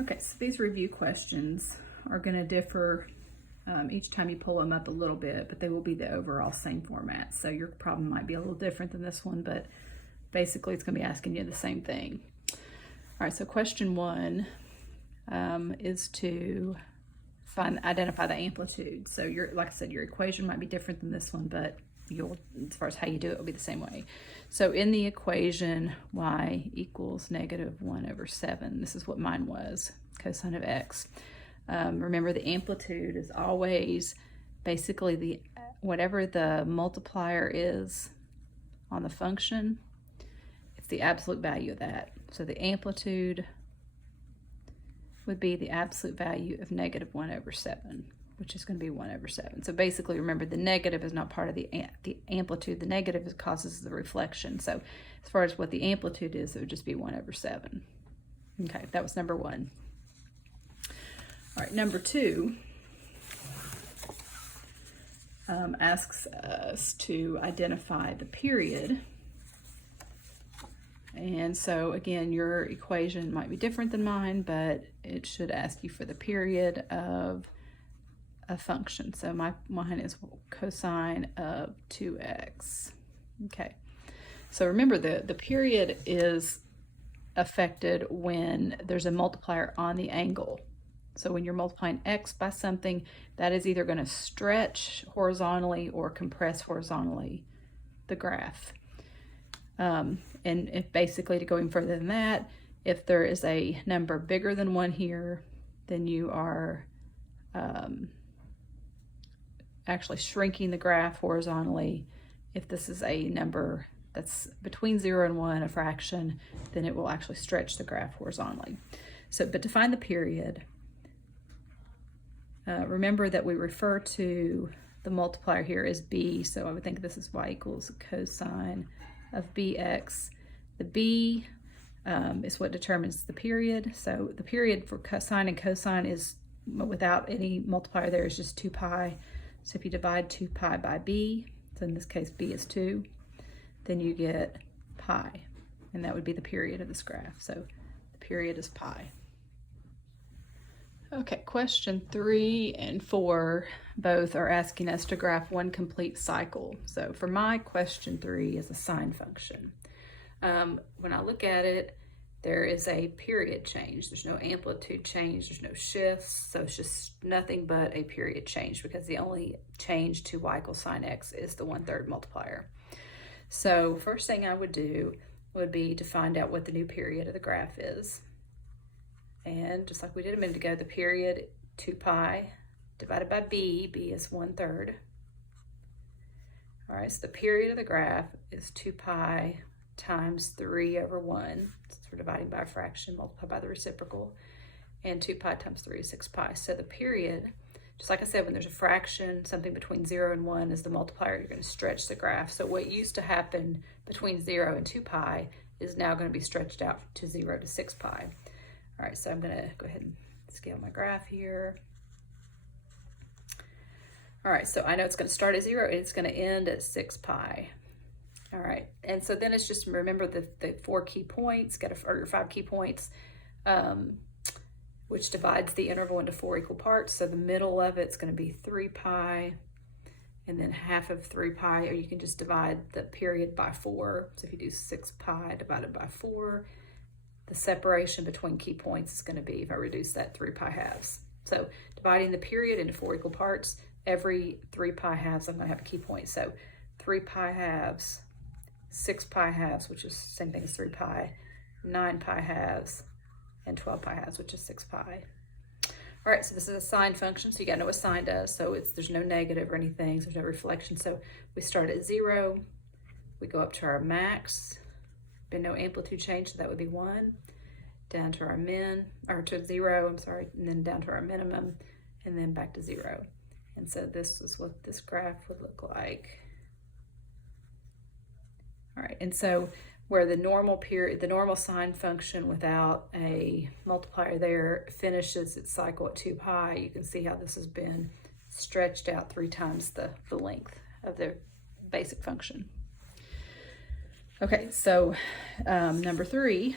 Okay, so these review questions are going to differ each time you pull them up a little bit, but they will be the overall same format. So your problem might be a little different than this one, but basically it's going to be asking you the same thing. All right, so question 1 is to identify the amplitude. So like I said, your equation might be different than this one, but as far as how you do it, will be the same way. So in the equation, y equals -1/7. This is what mine was, cosine of x. Remember, the amplitude is always basically whatever the multiplier is on the function, it's the absolute value of that. So the amplitude would be the absolute value of -1/7, which is going to be 1/7. So basically, remember, the negative is not part of the amplitude. The negative causes the reflection. So as far as what the amplitude is, it would just be 1/7. Okay, that was number 1. All right, number 2 asks us to identify the period. And so again, your equation might be different than mine, but it should ask you for the period of a function. So mine is cosine of 2x. Okay, so remember, the period is affected when there's a multiplier on the angle. So when you're multiplying x by something, that is either going to stretch horizontally or compress horizontally the graph. And if basically, to going further than that, if there is a number bigger than 1 here, then you are actually shrinking the graph horizontally. If this is a number that's between 0 and 1, a fraction, then it will actually stretch the graph horizontally. So, but to find the period, remember that we refer to the multiplier here as b, so I would think this is y equals cosine of bx. The b is what determines the period. So the period for sine and cosine is, without any multiplier there, is just 2 pi. So if you divide 2 pi by b, so in this case b is 2, then you get pi, and that would be the period of this graph. So the period is pi. Okay, question 3 and 4 both are asking us to graph one complete cycle. So for my question 3 is a sine function. When I look at it, there is a period change. There's no amplitude change, there's no shifts, so it's just nothing but a period change, because the only change to y equals sine x is the 1/3 multiplier. So first thing I would do would be to find out what the new period of the graph is. And just like we did a minute ago, the period, 2 pi divided by b, b is 1/3. All right, so the period of the graph is 2 pi times 3/1. Since we're dividing by a fraction, multiply by the reciprocal. And 2 pi times 3 is 6 pi. So the period, just like I said, when there's a fraction, something between 0 and 1 is the multiplier, you're going to stretch the graph. So what used to happen between 0 and 2 pi is now going to be stretched out to 0 to 6 pi. All right, so I'm going to go ahead and scale my graph here. All right, so I know it's going to start at 0 and it's going to end at 6 pi. All right, and so then it's just remember the 4 key points, or your 5 key points, which divides the interval into 4 equal parts. So the middle of it's going to be 3 pi, and then half of 3 pi, or you can just divide the period by 4. So if you do 6 pi divided by 4, the separation between key points is going to be, if I reduce that, 3 pi halves. So dividing the period into 4 equal parts, every 3 pi halves, I'm going to have a key point. So 3 pi halves, 6 pi halves, which is the same thing as 3 pi, 9 pi halves, and 12 pi halves, which is 6 pi. All right, so this is a sine function, so you gotta know what sine does. So there's no negative or anything, so there's no reflection. So we start at 0, we go up to our max, been no amplitude change, so that would be 1, down to our to 0, I'm sorry, and then down to our minimum, and then back to 0. And so this is what this graph would look like. All right, and so where the normal sine function without a multiplier there finishes its cycle at 2 pi, you can see how this has been stretched out 3 times the length of the basic function. Okay, so number 3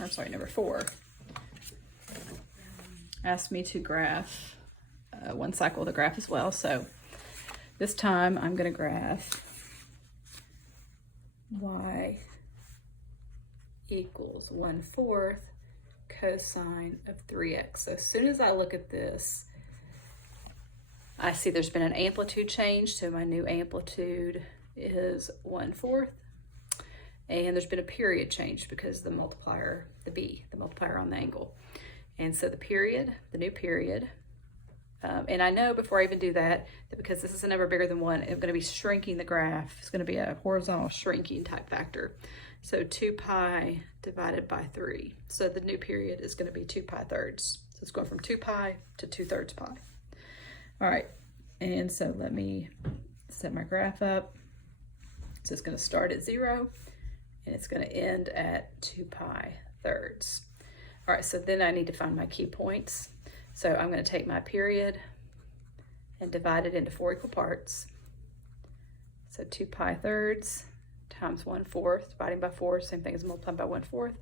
or sorry, number 4, asked me to graph one cycle of the graph as well. So this time I'm going to graph y equals 1/4 cosine of 3x. So as soon as I look at this, I see there's been an amplitude change. So my new amplitude is 1/4. And there's been a period change because the multiplier, the multiplier on the angle. And so the new period, and I know before I even do that because this is a number bigger than 1, I'm going to be shrinking the graph. It's going to be a horizontal shrinking type factor. So 2 pi divided by 3. So the new period is going to be 2 pi thirds. So it's going from 2 pi to 2/3 pi. All right, and so let me set my graph up. So it's going to start at 0, and it's going to end at 2 pi thirds. All right, so then I need to find my key points. So I'm going to take my period and divide it into 4 equal parts. So 2 pi thirds times 1/4, dividing by 4, same thing as multiplying by 1/4.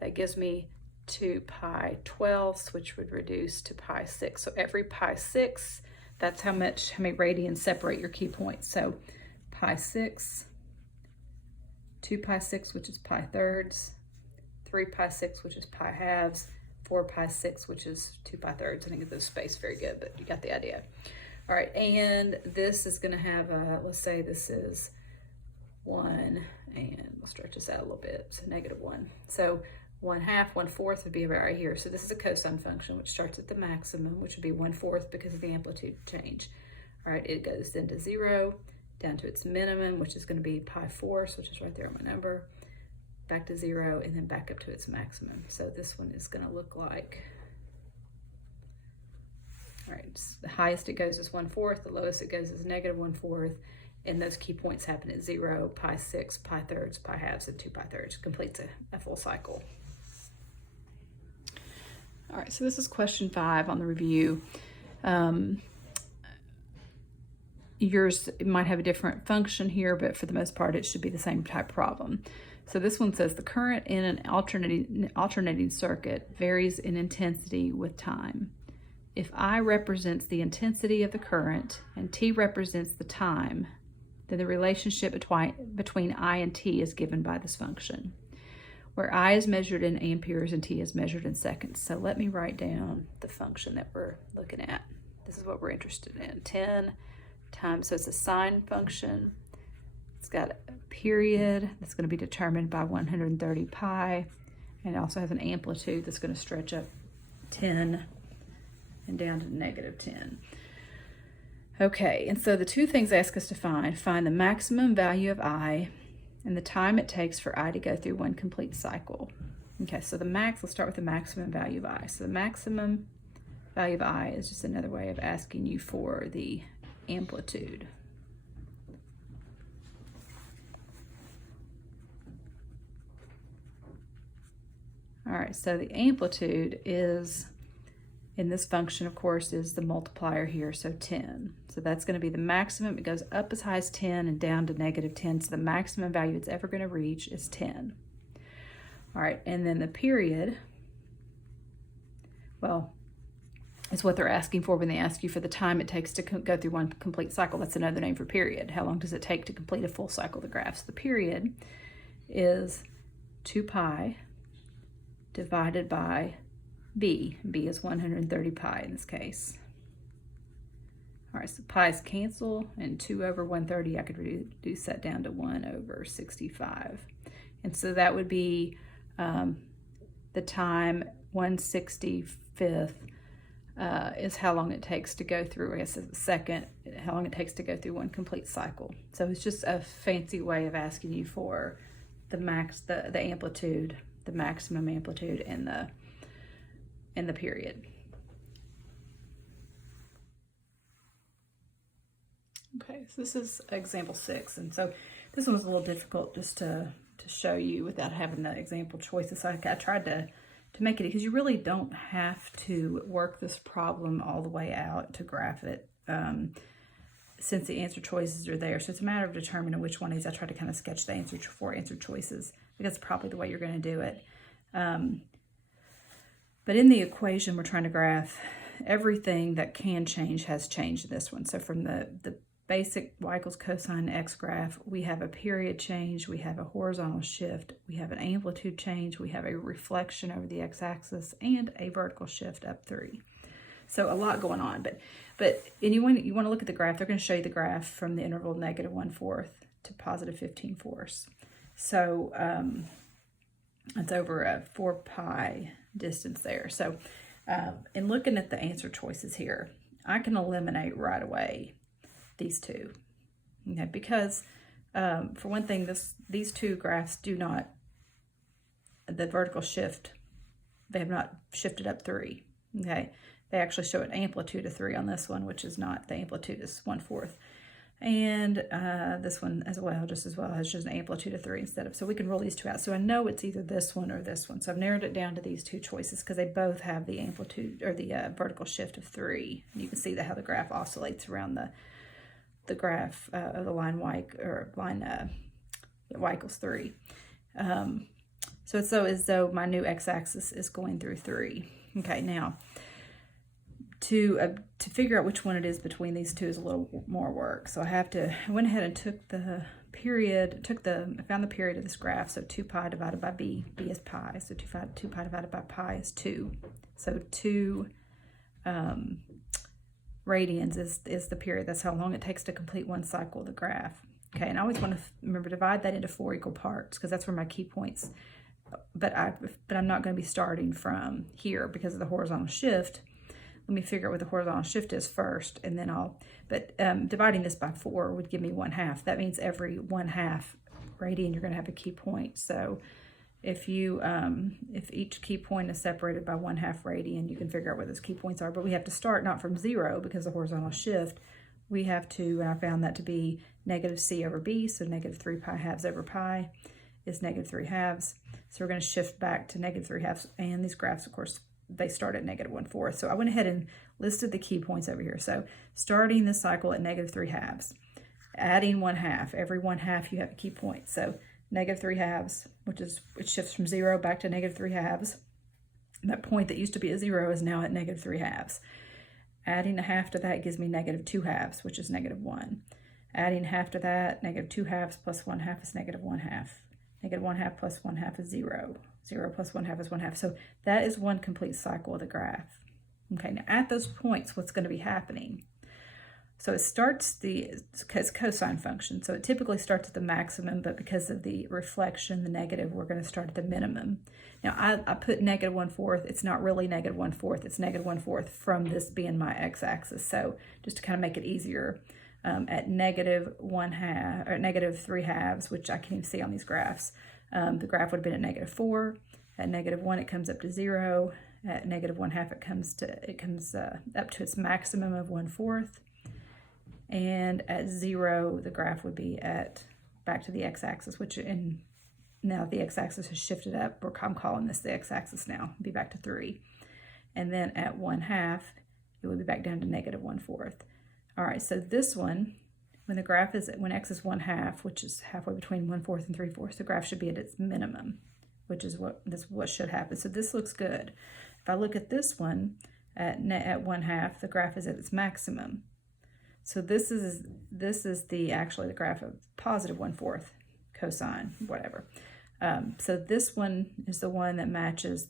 That gives me 2 pi 12ths, which would reduce to pi 6. So every pi 6, that's how many radians separate your key points. So pi 6, 2 pi 6, which is pi thirds, 3 pi 6, which is pi halves, 4 pi 6, which is 2 pi thirds. I didn't get those spaced very good, but you got the idea. All right, and this is going to have a, let's say this is 1, and we'll stretch this out a little bit, so -1. So 1/2, 1/4 would be about right here. So this is a cosine function, which starts at the maximum, which would be 1/4 because of the amplitude change. All right, it goes then to 0, down to its minimum, which is going to be pi 4, which is right there on my number, back to 0, and then back up to its maximum. So this one is going to look like, all right, the highest it goes is 1/4, the lowest it goes is -1/4, and those key points happen at 0, pi 6, pi thirds, pi halves, and 2 pi thirds. Completes a full cycle. All right, so this is question 5 on the review. Yours might have a different function here, but for the most part, it should be the same type problem. So this one says the current in an alternating circuit varies in intensity with time. If I represents the intensity of the current and T represents the time, then the relationship between I and T is given by this function, where I is measured in amperes and T is measured in seconds. So let me write down the function that we're looking at. This is what we're interested in. 10 times, so it's a sine function. It's got a period that's going to be determined by 130 pi, and it also has an amplitude that's going to stretch up 10 and down to -10. Okay, and so the two things they ask us to find the maximum value of I and the time it takes for I to go through one complete cycle. Okay, so let's start with the maximum value of I. So the maximum value of I is just another way of asking you for the amplitude. All right, so the amplitude is, in this function, of course, is the multiplier here, so 10. So that's going to be the maximum. It goes up as high as 10 and down to -10. So the maximum value it's ever going to reach is 10. All right, and then the period, well, is what they're asking for when they ask you for the time it takes to go through one complete cycle. That's another name for period. How long does it take to complete a full cycle of the graph? So the period is 2 pi divided by B. B is 130 pi in this case. All right, so pi's cancel, and 2 over 130, I could reduce that down to 1 over 65. And so that would be the time 1/65 is how long it takes to go through, I guess the second, how long it takes to go through one complete cycle. So it's just a fancy way of asking you for the amplitude, the maximum amplitude, and the period. Okay, so this is example 6, and so this one was a little difficult just to show you without having the example choices. So I tried to make it, because you really don't have to work this problem all the way out to graph it, since the answer choices are there. So it's a matter of determining which one of these. I tried to kind of sketch the answer choices, because it's probably the way you're going to do it. But in the equation, we're trying to graph everything that can change has changed in this one. So from the basic y equals cosine x graph, we have a period change, we have a horizontal shift, we have an amplitude change, we have a reflection over the x-axis, and a vertical shift up 3. So a lot going on. But anyone you want to look at the graph, they're going to show you the graph from the interval -1/4 to positive 15/4. So it's over a 4 pi distance there. So in looking at the answer choices here, I can eliminate right away these two, okay, because for one thing, these two graphs do not, the vertical shift, they have not shifted up 3, okay. They actually show an amplitude of 3 on this one, which is not, the amplitude is 1/4. And this one as well, just as well, has just an amplitude of 3 instead of, so we can roll these two out. So I know it's either this one or this one. So I've narrowed it down to these two choices because they both have the amplitude or the vertical shift of 3. And you can see how the graph oscillates around the graph of the line y, or line y equals 3. So it's so as though my new x-axis is going through 3. Okay, now to figure out which one it is between these two is a little more work. So I went ahead and took the period, I found the period of this graph. So 2 pi divided by b is pi. So 2 pi divided by pi is 2. So 2 radians is the period. That's how long it takes to complete one cycle of the graph. Okay, and I always want to remember, divide that into 4 equal parts, because that's where my key points, but I'm not going to be starting from here because of the horizontal shift. Let me figure out what the horizontal shift is first, and then dividing this by 4 would give me 1/2. That means every 1/2 radian, you're going to have a key point. So if each key point is separated by 1/2 radian, you can figure out what those key points are. But we have to start not from 0 because of the horizontal shift. We have to, and I found that to be -c over b, so -3 pi halves over pi is -3 halves. So we're going to shift back to -3 halves, and these graphs, of course, they start at -1/4. So I went ahead and listed the key points over here. So starting the cycle at -3 halves, adding 1/2. Every 1/2 you have a key point. So -3 halves, it shifts from 0 back to -3 halves. That point that used to be at 0 is now at -3 halves. Adding a half to that gives me -2 halves, which is -1. Adding half to that, -2 halves plus 1/2 is -1/2. -1/2 plus 1/2 is 0. 0 plus 1/2 is 1/2. So that is one complete cycle of the graph. Okay, now at those points, what's going to be happening? So it starts it's cosine function. So it typically starts at the maximum, but because of the reflection, the negative, we're going to start at the minimum. Now I put -1/4. It's not really -1/4. It's -1/4 from this being my x-axis. So just to kind of make it easier, at -1/2 or -3 halves, which I can't even see on these graphs, the graph would have been at -4. At -1, it comes up to 0. At -1/2, it comes up to its maximum of 1/4. And at 0, the graph would be back to the x-axis, now the x-axis has shifted up. I'm calling this the x-axis now. It'll be back to 3. And then at 1/2, it would be back down to -1/4. All right, so this one, when x is 1/2, which is halfway between 1/4 and 3/4, the graph should be at its minimum, which is what should happen. So this looks good. If I look at this one at 1/2, the graph is at its maximum. So this is actually the graph of positive 1/4 cosine, whatever. So this one is the one that matches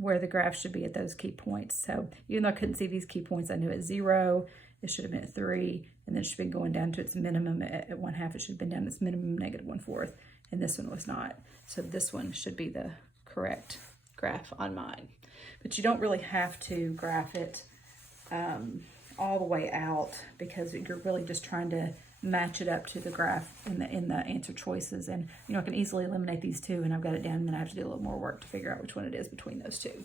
where the graph should be at those key points. So even though I couldn't see these key points, I knew at 0, it should have been at 3, and then it should have been going down to its minimum at 1/2. It should have been down to its minimum -1/4, and this one was not. So this one should be the correct graph on mine. But you don't really have to graph it all the way out, because you're really just trying to match it up to the graph in the answer choices. And I can easily eliminate these two, and I've got it down, and then I have to do a little more work to figure out which one it is between those two.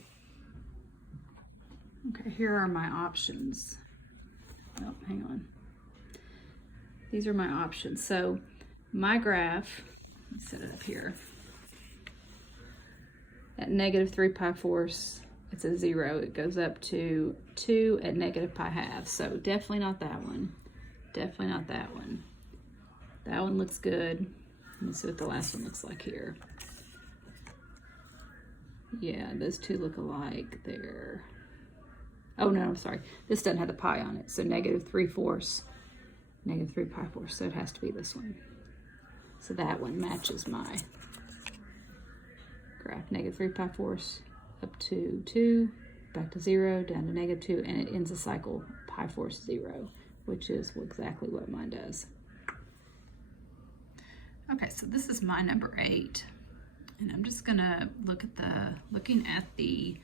Okay, here are my options. Oh, hang on. These are my options. So my graph, let's set it up here. At -3 pi fourths, it's a 0. It goes up to 2 at -pi halves. So definitely not that one. Definitely not that one. That one looks good. Let me see what the last one looks like here. Yeah, those two look alike there. Oh no, I'm sorry. This doesn't have the pi on it. So -3/4, -3 pi/4. So it has to be this one. So that one matches my graph. -3 pi/4 up to 2, back to 0, down to -2, and it ends the cycle pi/4 0, which is exactly what mine does. Okay, so this is my number 8. And I'm just gonna looking at the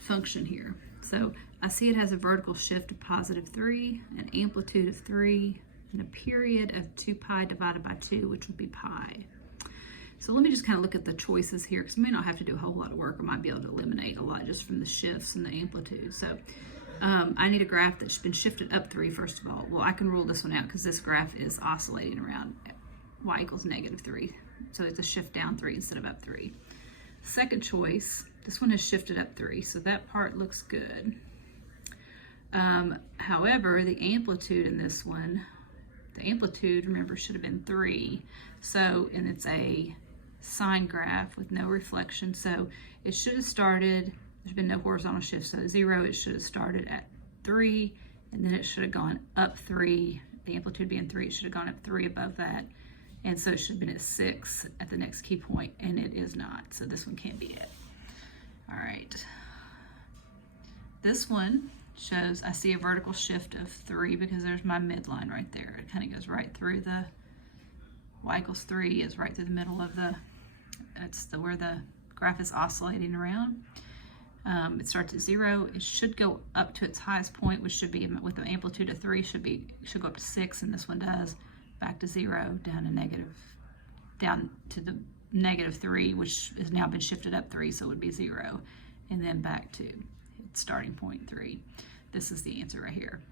function here. So I see it has a vertical shift of +3, an amplitude of 3, and a period of 2 pi divided by 2, which would be pi. So let me just kind of look at the choices here, because I may not have to do a whole lot of work. I might be able to eliminate a lot just from the shifts and the amplitude. So I need a graph that's been shifted up 3, first of all. Well, I can rule this one out because this graph is oscillating around y equals -3. So it's a shift down 3 instead of up 3. Second choice, this one has shifted up 3, so that part looks good. However, the amplitude in this one, the amplitude, remember, should have been 3. So, and it's a sine graph with no reflection, so it should have started, there's been no horizontal shift, so at 0, it should have started at 3, and then it should have gone up 3, the amplitude being 3, it should have gone up 3 above that. And so it should have been at 6 at the next key point, and it is not. So this one can't be it. All right. This one shows, I see a vertical shift of 3 because there's my midline right there. It kind of goes right through the, y equals 3 is right through the middle of the, that's where the graph is oscillating around. It starts at 0. It should go up to its highest point, which should be with an amplitude of 3, should go up to 6, and this one does. Back to 0, down to the -3, which has now been shifted up 3, so it would be 0, and then back to its starting point 3. This is the answer right here.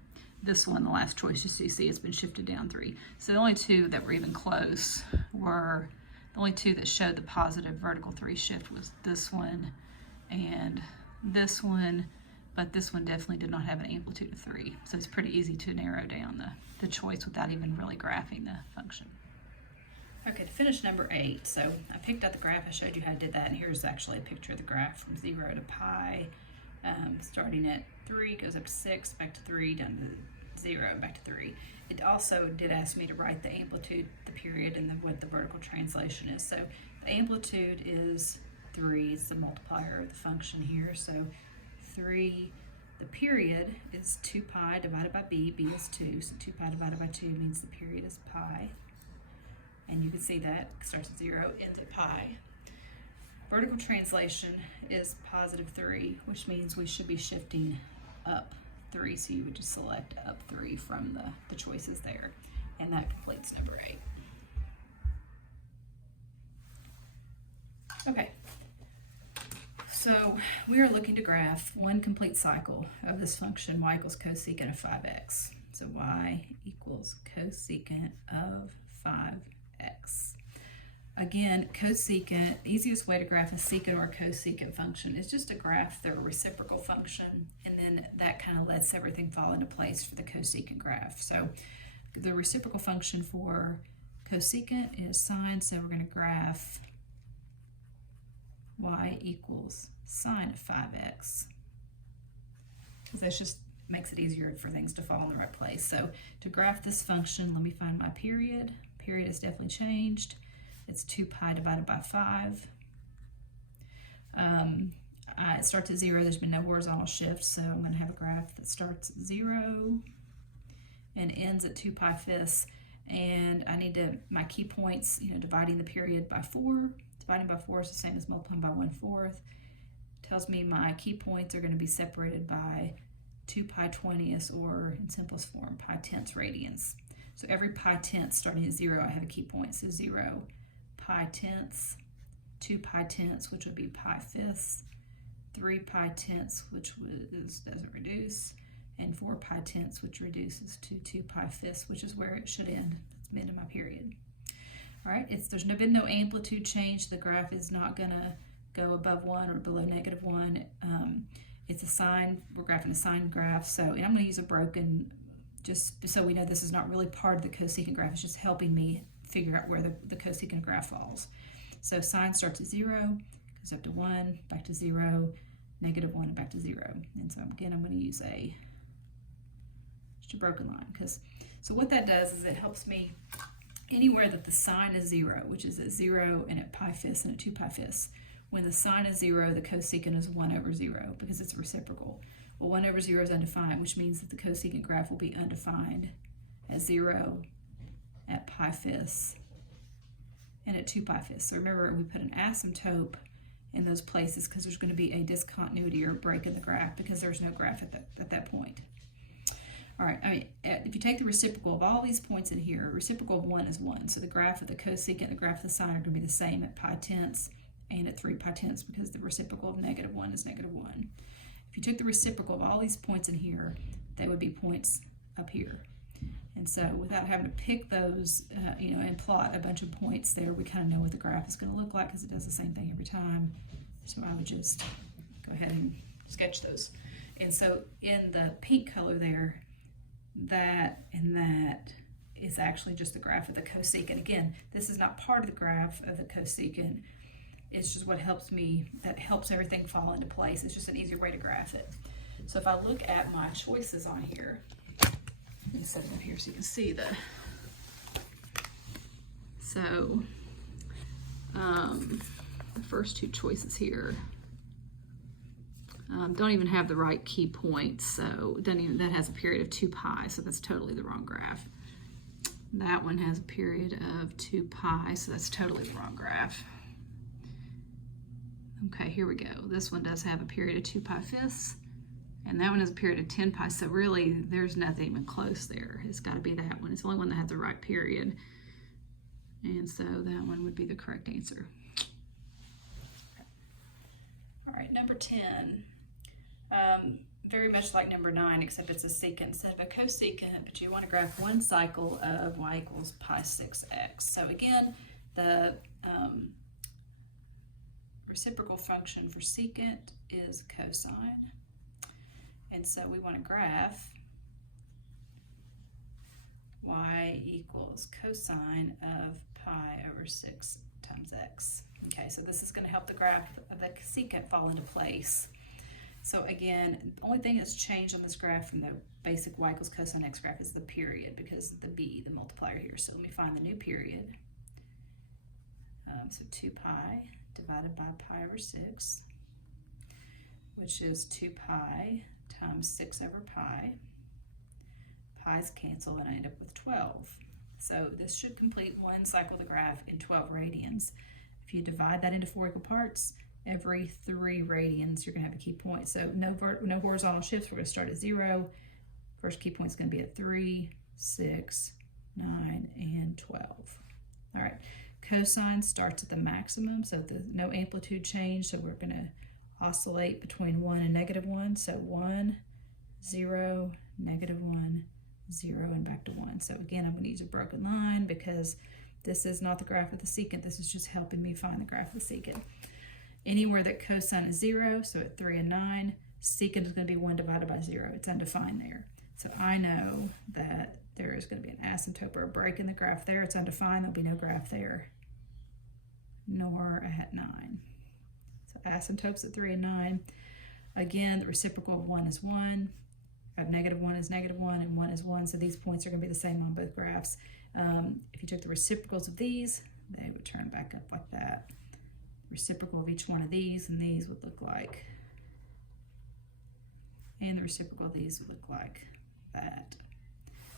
This one, the last choice you see, has been shifted down 3. So the only two that were even close were, the only two that showed the positive vertical 3 shift was this one and this one, but this one definitely did not have an amplitude of 3. So it's pretty easy to narrow down the choice without even really graphing the function. Okay, to finish number 8, so I picked out the graph, I showed you how I did that, and here's actually a picture of the graph from 0 to pi, starting at 3, goes up to 6, back to 3, down to 0, back to 3. It also did ask me to write the amplitude, the period, and what the vertical translation is. So the amplitude is 3, it's the multiplier of the function here, so 3. The period is 2 pi divided by b. B is 2, so 2 pi divided by 2 means the period is pi. And you can see that starts at 0, ends at pi. Vertical translation is +3, which means we should be shifting up 3. So you would just select up 3 from the choices there. And that completes number 8. Okay. So we are looking to graph one complete cycle of this function, y equals cosecant of 5x. So y equals cosecant of 5x. Again, cosecant, easiest way to graph a secant or a cosecant function is just to graph their reciprocal function, and then that kind of lets everything fall into place for the cosecant graph. So the reciprocal function for cosecant is sine, so we're going to graph y equals sine of 5x, because that just makes it easier for things to fall in the right place. So to graph this function, let me find my period. Period has definitely changed. It's 2 pi divided by 5. It starts at 0. There's been no horizontal shift, so I'm going to have a graph that starts at 0 and ends at 2 pi fifths. And I need to, my key points, dividing the period by 4. Dividing by 4 is the same as multiplying by 1/4. Tells me my key points are going to be separated by 2 pi 20ths, or in simplest form, pi tenths radians. So every pi tenth starting at 0, I have a key point. So 0 pi tenths, 2 pi tenths, which would be pi fifths, 3 pi tenths, which doesn't reduce, and 4 pi tenths, which reduces to 2 pi fifths, which is where it should end. That's the end of my period. All right, there's been no amplitude change. The graph is not going to go above 1 or below -1. It's a sine. We're graphing a sine graph, so I'm going to use a broken, just so we know this is not really part of the cosecant graph. It's just helping me figure out where the cosecant graph falls. So sine starts at 0, goes up to 1, back to 0, -1, and back to 0. And so again, I'm going to use just a broken line. So what that does is it helps me anywhere that the sine is 0, which is at 0 and at pi fifths and at 2 pi fifths. When the sine is 0, the cosecant is 1 over 0 because it's reciprocal. Well, 1 over 0 is undefined, which means that the cosecant graph will be undefined at 0, at pi fifths, and at 2 pi fifths. So remember, we put an asymptote in those places because there's going to be a discontinuity or a break in the graph because there's no graph at that point. All right, if you take the reciprocal of all these points in here, reciprocal of 1 is 1. So the graph of the cosecant and the graph of the sine are going to be the same at pi tenths and at 3 pi tenths because the reciprocal of -1 is -1. If you took the reciprocal of all these points in here, they would be points up here. And so without having to pick those, and plot a bunch of points there, we kind of know what the graph is going to look like because it does the same thing every time. So I would just go ahead and sketch those. And so in the pink color there, that and that is actually just the graph of the cosecant. Again, this is not part of the graph of the cosecant. It's just what helps me, that helps everything fall into place. It's just an easier way to graph it. So if I look at my choices on here, and set them up here so you can see the, so the first two choices here don't even have the right key points, so it doesn't even, that has a period of 2 pi, so that's totally the wrong graph. That one has a period of 2 pi, so that's totally the wrong graph. Okay, here we go. This one does have a period of 2 pi fifths, and that one has a period of 10 pi, so really there's nothing even close there. It's got to be that one. It's the only one that has the right period, and so that one would be the correct answer. All right, number 10. Very much like number 9, except it's a secant instead of a cosecant, but you want to graph one cycle of y equals pi 6x. So again, the reciprocal function for secant is cosine. And so we want to graph y equals cosine of pi over 6 times x. Okay, so this is going to help the graph of the secant fall into place. So again, the only thing that's changed on this graph from the basic y equals cosine x graph is the period, because of the b, the multiplier here. So let me find the new period. So 2 pi divided by pi over 6, which is 2 pi times 6 over pi. Pi's cancel and I end up with 12. So this should complete one cycle of the graph in 12 radians. If you divide that into 4 equal parts, every 3 radians you're going to have a key point. So no horizontal shifts. We're going to start at 0. First key point is going to be at 3, 6, 9, and 12. All right, cosine starts at the maximum, so no amplitude change, so we're going to oscillate between 1 and -1. So 1, 0, -1, 0, and back to 1. So again, I'm going to use a broken line because this is not the graph of the secant. This is just helping me find the graph of the secant. Anywhere that cosine is 0, so at 3 and 9, secant is going to be 1 divided by 0. It's undefined there. So I know that there is going to be an asymptote or a break in the graph there. It's undefined. There'll be no graph there, nor at 9. So asymptotes at 3 and 9. Again, the reciprocal of 1 is 1. -1 is -1, and 1 is 1. So these points are going to be the same on both graphs. If you took the reciprocals of these, they would turn back up like that. Reciprocal of each one of these, and these would look like, and the reciprocal of these would look like that.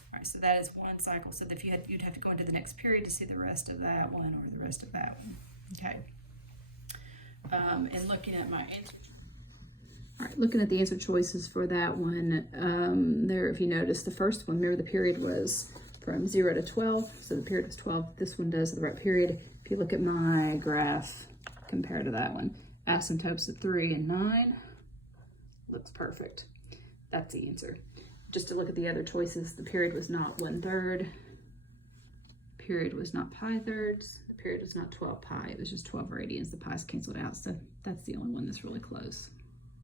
All right, so that is one cycle. So if you'd have to go into the next period to see the rest of that one or the rest of that one. Okay. And looking at my answer. All right, looking at the answer choices for that one, there, if you notice, the first one, remember the period was from 0 to 12, so the period was 12. This one does the right period. If you look at my graph compared to that one, asymptotes at 3 and 9, looks perfect. That's the answer. Just to look at the other choices, the period was not 1/3, period was not pi thirds, the period was not 12 pi, it was just 12 radians. The pi's canceled out, so that's the only one that's really close.